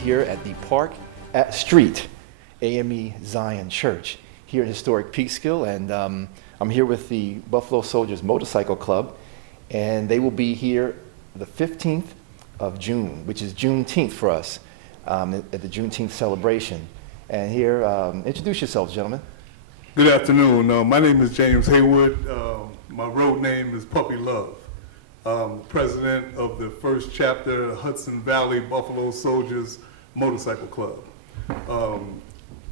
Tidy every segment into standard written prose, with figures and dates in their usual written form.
here at the Park at Street AME Zion Church here in historic Peekskill, and I'm here with the Buffalo Soldiers Motorcycle Club, and they will be here the 15th of June, which is Juneteenth for us, at the Juneteenth celebration. And here, introduce yourselves, gentlemen. Good afternoon. My name is James Haywood. My road name is Puppy Love. President of the first chapter Hudson Valley Buffalo Soldiers Motorcycle Club.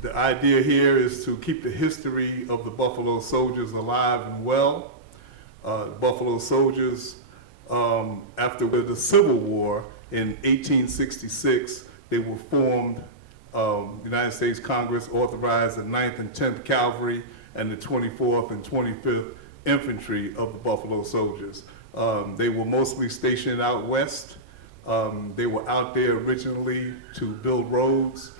The idea here is to keep the history of the Buffalo Soldiers alive and well. Buffalo Soldiers, after the Civil War in 1866, they were formed. The United States Congress authorized the 9th and 10th Cavalry and the 24th and 25th Infantry of the Buffalo Soldiers. They were mostly stationed out west. They were out there originally to build roads,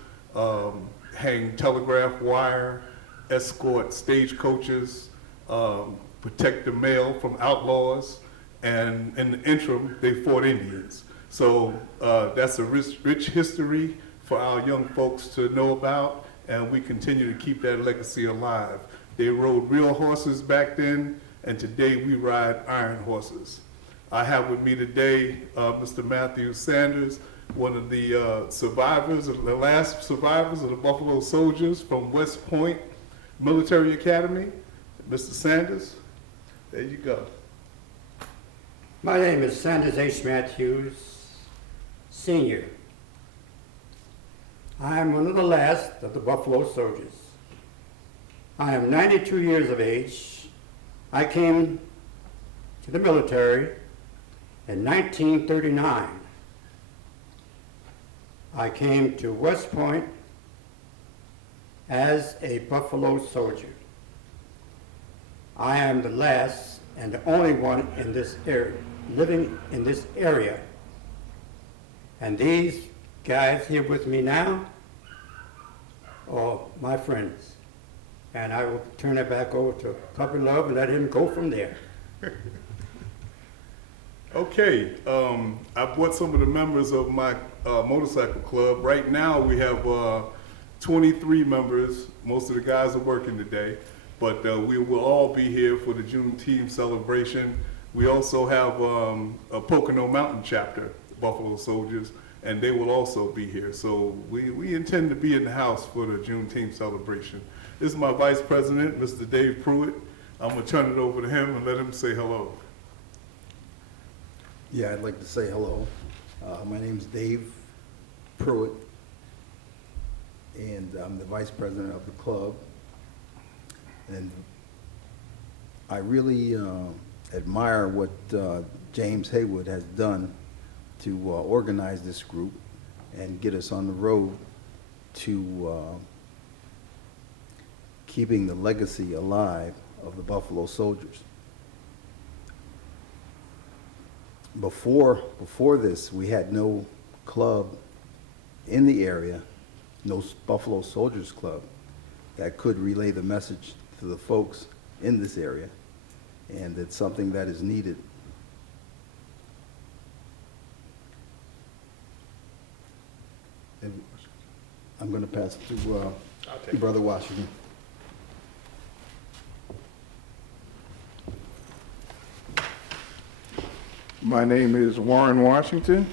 hang telegraph wire, escort stagecoaches, protect the mail from outlaws, and in the interim, they fought Indians. So that's a rich history for our young folks to know about, and we continue to keep that legacy alive. They rode real horses back then, and today we ride iron horses. I have with me today Mr. Matthew Sanders, one of the survivors, the last survivors of the Buffalo Soldiers from West Point Military Academy. Mr. Sanders, there you go. My name is Sanders H. Matthews, Sr. I am one of the last of the Buffalo Soldiers. I am 92 years of age. I came to the military in 1939. I came to West Point as a Buffalo Soldier. I am the last and the only one in this area, living in this area. And these guys here with me now are my friends. And I will turn it back over to Puppy Love and let him go from there. Okay, I brought some of the members of my motorcycle club. Right now we have 23 members. Most of the guys are working today, but we will all be here for the Juneteenth celebration. We also have a Pocono Mountain chapter, Buffalo Soldiers, and they will also be here. So we intend to be in the house for the Juneteenth celebration. This is my vice president, Mr. Dave Pruitt. I'm gonna turn it over to him and let him say hello. Yeah, I'd like to say hello. My name's Dave Pruitt, and I'm the vice president of the club. And I really admire what James Haywood has done to organize this group and get us on the road to keeping the legacy alive of the Buffalo Soldiers. Before this, we had no club in the area, no Buffalo Soldiers Club that could relay the message to the folks in this area, and it's something that is needed. I'm going to pass it to Brother Washington. My name is Warren Washington.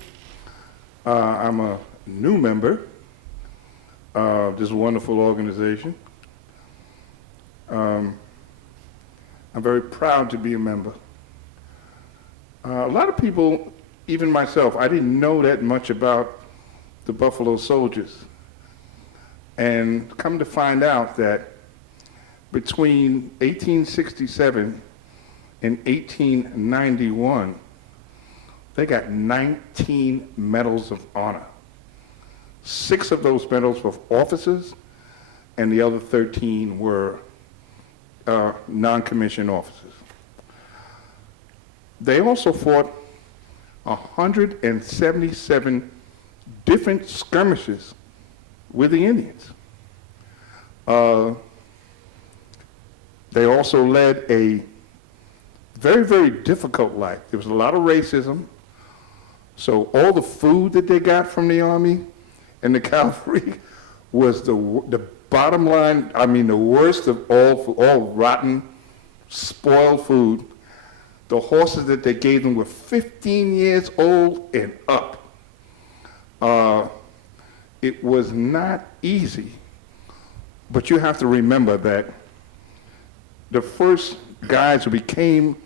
I'm a new member of this wonderful organization. I'm very proud to be a member. A lot of people, even myself, I didn't know that much about the Buffalo Soldiers. And come to find out that between 1867 and 1891, they got 19 medals of honor. 6 of those medals were officers, and the other 13 were non-commissioned officers. They also fought 177 different skirmishes with the Indians. They also led a very, very difficult life. There was a lot of racism. So all the food that they got from the Army and the cavalry was the bottom line, I mean, the worst of all rotten, spoiled food. The horses that they gave them were 15 years old and up. It was not easy, but you have to remember that the first guys who became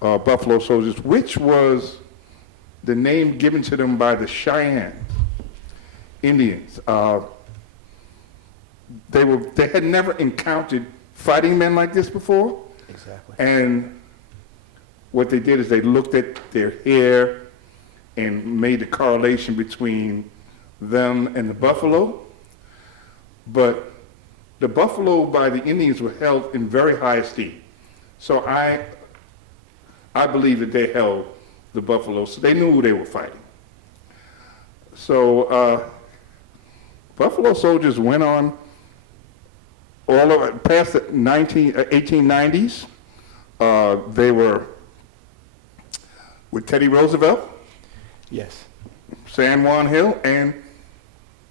Buffalo Soldiers, which was the name given to them by the Cheyenne Indians, they had never encountered fighting men like this before. Exactly. And what they did is they looked at their hair and made the correlation between them and the buffalo. But the buffalo by the Indians were held in very high esteem. So I believe that they held the buffalo, so they knew who they were fighting. So Buffalo Soldiers went on all over, past the 1890s. They were with Teddy Roosevelt, Yes. San Juan Hill, and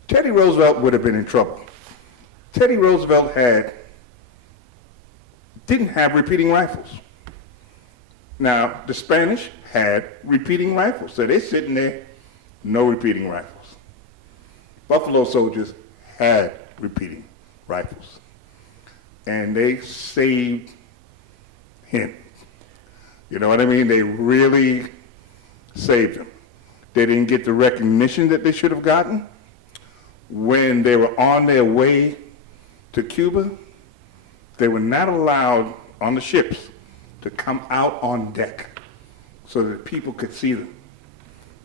Teddy Roosevelt would have been in trouble. Teddy Roosevelt didn't have repeating rifles. Now, the Spanish had repeating rifles, so they're sitting there, no repeating rifles. Buffalo Soldiers had repeating rifles, and they saved him. You know what I mean? They really saved him. They didn't get the recognition that they should have gotten. When they were on their way to Cuba, they were not allowed on the ships to come out on deck so that people could see them.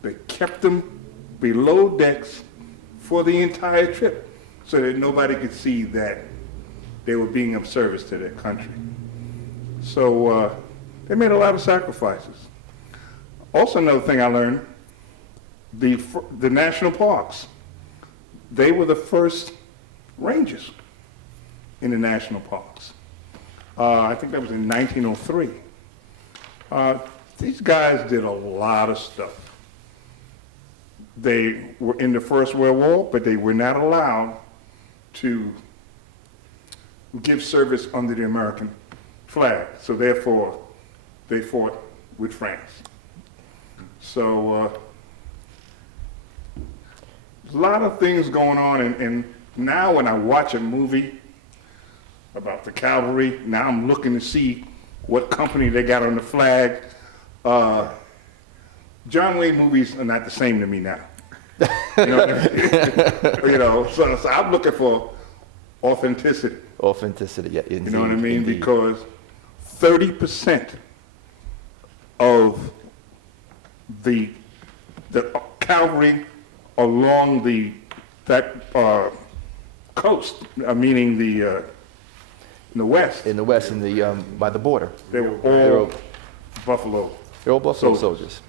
They kept them below decks for the entire trip so that nobody could see that they were being of service to their country. So they made a lot of sacrifices. Also, another thing I learned, the national parks, they were the first rangers in the national parks. I think that was in 1903. These guys did a lot of stuff. They were in the First World War, but they were not allowed to give service under the American flag. So therefore, they fought with France. So a lot of things going on, and now when I watch a movie about the cavalry, now I'm looking to see what company they got on the flag. John Wayne movies are not the same to me now. You know what I mean? You know, so I'm looking for authenticity. Authenticity, yeah, indeed. You know what I mean? Indeed. Because 30% of the cavalry along that coast, meaning in the west, In the West, in the by the border, they were all Buffalo. they're all Buffalo Soldiers. soldiers.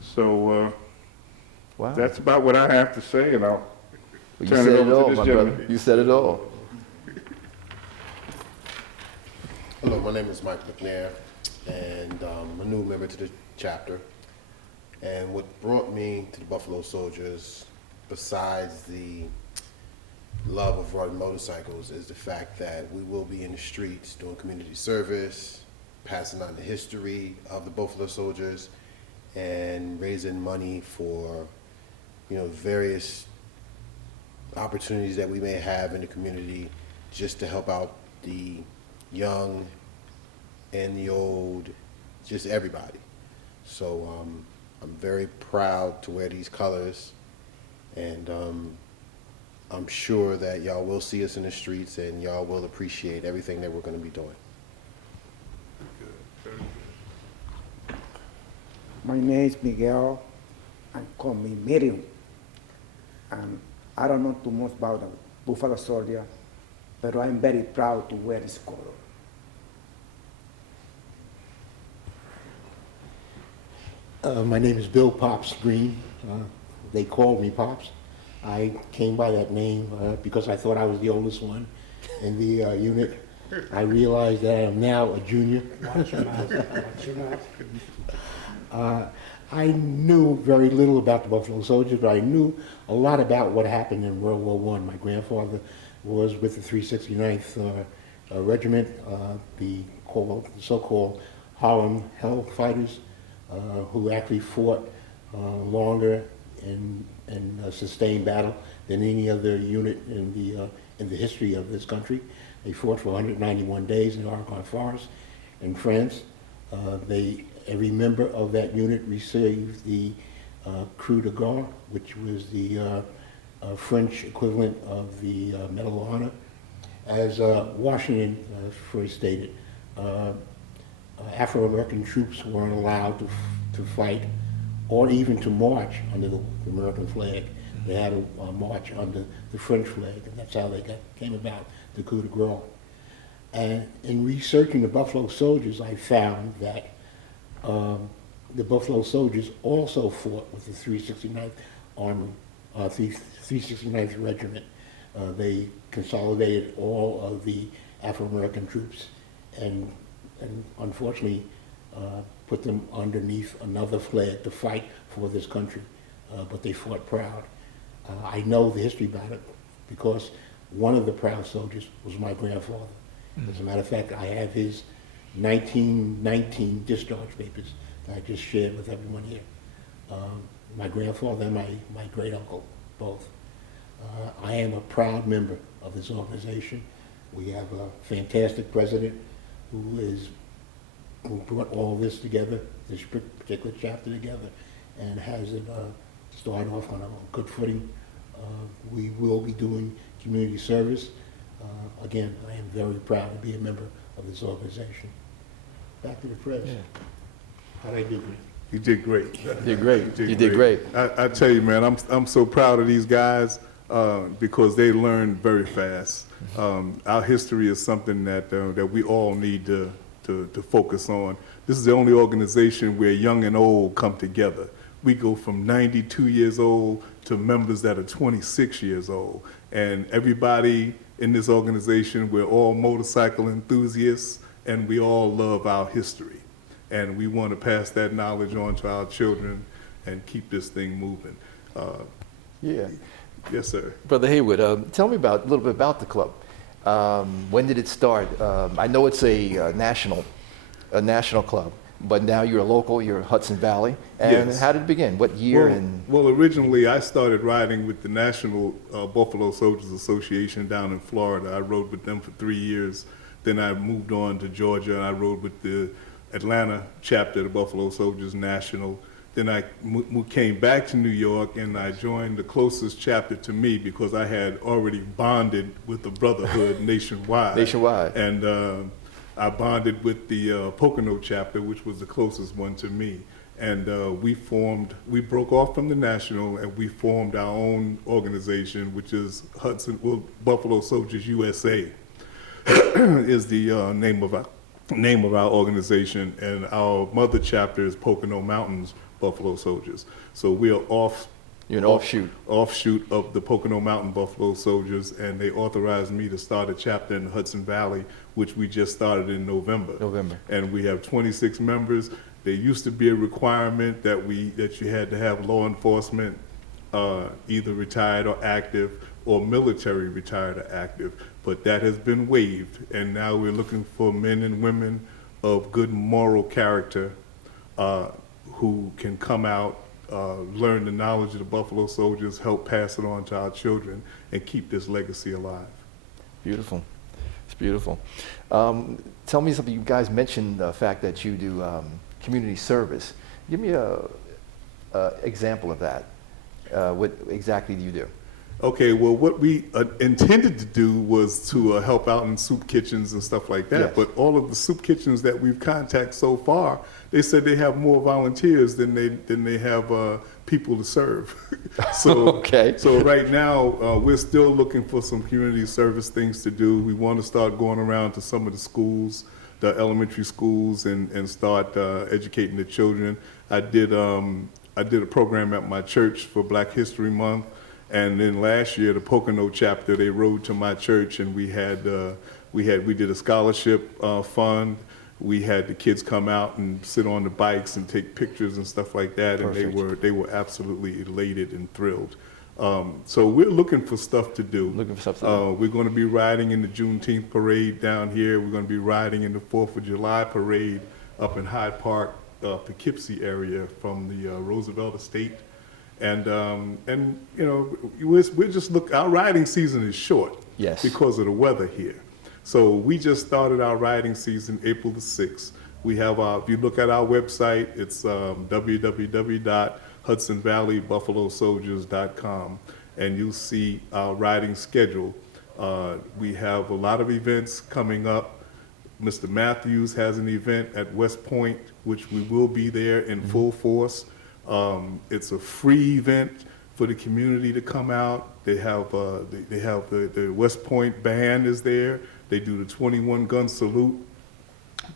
So Wow. that's about what I have to say, and I'll Well, you turn said it it over all, to this my gentleman. brother. You said it all. Hello, my name is Mike McNair, and I'm a new member to the chapter. And what brought me to the Buffalo Soldiers, besides the love of riding motorcycles, is the fact that we will be in the streets doing community service, passing on the history of the Buffalo Soldiers, and raising money for, various opportunities that we may have in the community, just to help out the young and the old, just everybody. So I'm very proud to wear these colors, and I'm sure that y'all will see us in the streets and y'all will appreciate everything that we're going to be doing. My name is Miguel, and call me Miriam. I don't know too much about the Buffalo Soldier, but I'm very proud to wear this color. My name is Bill Pops Green. They called me Pops. I came by that name because I thought I was the oldest one in the unit. I realized that I am now a junior. Watch your mouth, watch your mouth. I knew very little about the Buffalo Soldiers, but I knew a lot about what happened in World War I. My grandfather was with the 369th Regiment, the so-called Harlem Hell Fighters, who actually fought longer and sustained battle than any other unit in the history of this country. They fought for 191 days in the Argonne Forest in France. Every member of that unit received the Croix de Guerre, which was the French equivalent of the Medal of Honor. As Washington first stated, Afro-American troops weren't allowed to fight or even to march under the American flag. They had to march under the French flag, and that's how they came about the coup de grace. And in researching the Buffalo Soldiers, I found that the Buffalo Soldiers also fought with the 369th Army, 369th Regiment. They consolidated all of the Afro-American troops and unfortunately put them underneath another flag to fight for this country, but they fought proud. I know the history about it because one of the proud soldiers was my grandfather. As a matter of fact, I have his 1919 discharge papers that I just shared with everyone here. My grandfather and my great uncle, both. I am a proud member of this organization. We have a fantastic president who brought all this together, this particular chapter together, and has it start off on a good footing. We will be doing community service. Again, I am very proud to be a member of this organization. Back to the press. Yeah. How'd I do, Grant? You did great. You did great. You did great. I tell you, man, I'm so proud of these guys because they learn very fast. Our history is something that we all need to focus on. This is the only organization where young and old come together. We go from 92 years old to members that are 26 years old. And everybody in this organization, we're all motorcycle enthusiasts, and we all love our history. And we want to pass that knowledge on to our children and keep this thing moving. Yeah. Yes, sir. Brother Haywood, tell me a little bit about the club. When did it start? I know it's a national club, but now you're a local, you're Hudson Valley. And Yes. how did it begin? What year? Well, originally I started riding with the National Buffalo Soldiers Association down in Florida. I rode with them for 3 years. Then I moved on to Georgia, and I rode with the Atlanta chapter of the Buffalo Soldiers National. Then I came back to New York, and I joined the closest chapter to me because I had already bonded with the Brotherhood nationwide. Nationwide. And I bonded with the Pocono chapter, which was the closest one to me. And we broke off from the National, and we formed our own organization, which is Buffalo Soldiers USA is the name of our organization, and our mother chapter is Pocono Mountains Buffalo Soldiers. So we are You're an offshoot of the Pocono Mountain Buffalo Soldiers, and they authorized me to start a chapter in the Hudson Valley, which we just started in November. And we have 26 members. There used to be a requirement that you had to have law enforcement, either retired or active, or military retired or active, but that has been waived, and now we're looking for men and women of good moral character who can come out, learn the knowledge of the Buffalo Soldiers, help pass it on to our children, and keep this legacy alive. Beautiful. It's beautiful. Tell me something. You guys mentioned the fact that you do community service. Give me a example of that. What exactly do you do? Okay, well, what we intended to do was to help out in soup kitchens and stuff like that. Yes. But all of the soup kitchens that we've contacted so far, they said they have more volunteers than they have people to serve. Okay. So right now, we're still looking for some community service things to do. We want to start going around to some of the schools, the elementary schools, and start educating the children. I did a program at my church for Black History Month. And then last year, the Pocono chapter, they rode to my church, and we did a scholarship fund. we had the kids come out and sit on the bikes and take pictures and stuff like that, and Perfect. they were absolutely elated and thrilled. So we're looking for stuff to do. Looking for stuff to do. We're going to be riding in the Juneteenth parade down here. We're going to be riding in the 4th of July parade up in Hyde Park, Poughkeepsie area from the Roosevelt Estate. And you know, we're just our riding season is short. Yes. Because of the weather here. So we just started our riding season April the 6th. We have if you look at our website, it's www.hudsonvalleybuffalosoldiers.com, and you'll see our riding schedule. We have a lot of events coming up. Mr. Matthews has an event at West Point, which we will be there in full force. It's a free event for the community to come out. They have the West Point band is there. They do the 21 gun salute.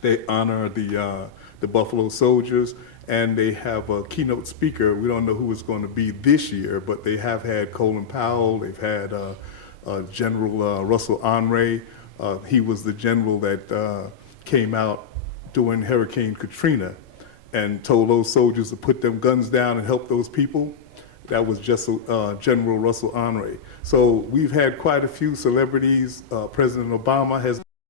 They honor the Buffalo Soldiers, and they have a keynote speaker. We don't know who it's going to be this year, but they have had Colin Powell. They've had General Russell Honore. He was the general that came out during Hurricane Katrina and told those soldiers to put them guns down and help those people. That was just General Russell Honore. So we've had quite a few celebrities. President Obama has